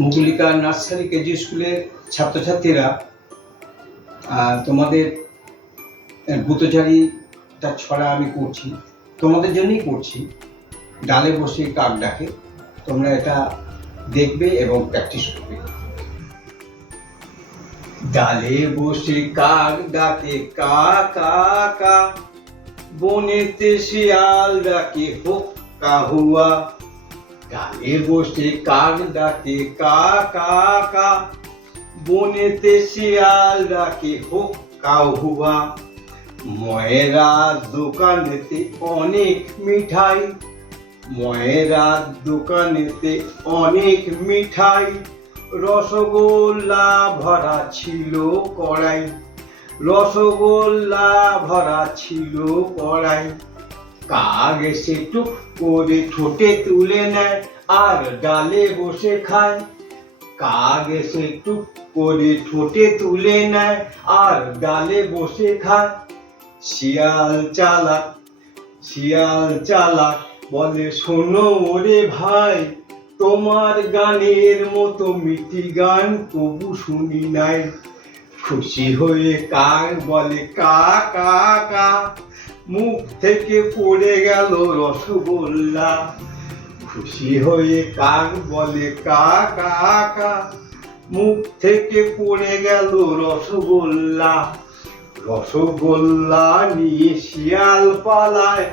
মুগুলিকা nursery KG স্কুলের ছাত্রছাত্রীরা তোমাদের ভূতচারীটা ছড়া আমি করছি। তোমাদের জন্যই করছি। ডালে বসে কাক ডাকে, তোমরা এটা দেখবে এবং প্র্যাকটিস করবে। ডালে বসে কাক ডাকে, কা কা কা, বনেতে শিয়াল ডাকে হোক কা ডালে বসে কাক ডাকে, কা কা কা। বনেতে শিয়াল ডাকে হোক কাউ হুয়া ময়রা দোকানেতে অনেক মিঠাই। ময়রা দোকানেতে অনেক মিঠাই। রসগোল্লা ভরা ছিল কড়াই। রসগোল্লা ভরা ছিল কড়াই। কাক এসে টুক করে ঠোঁটে তুলে নেয়, আর ডালে বসে খায়। কাক এসে টুক করে ঠোঁটে তুলে নেয়, আর ডালে বসে খায়। শিয়াল চালাক শিয়াল চালাক বলে, শোনো ওরে ভাই, তোমার গানের মতো মিটি গান কবু শুনি নাই। খুশি হয়ে কাক বলে, কা কা কা। মুখ থেকে পড়ে গেল রসগোল্লা। খুশি হয়ে কাক বলে, কা মুখ থেকে পড়ে গেল রসগোল্লা। রসগোল্লা নিয়ে শিয়াল পালায়,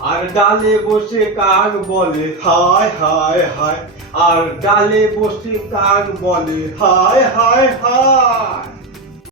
আর ডালে বসে কাক বলে, হায় হায় হায়। আর ডালে বসে কাক বলে, হায় হায় হায়।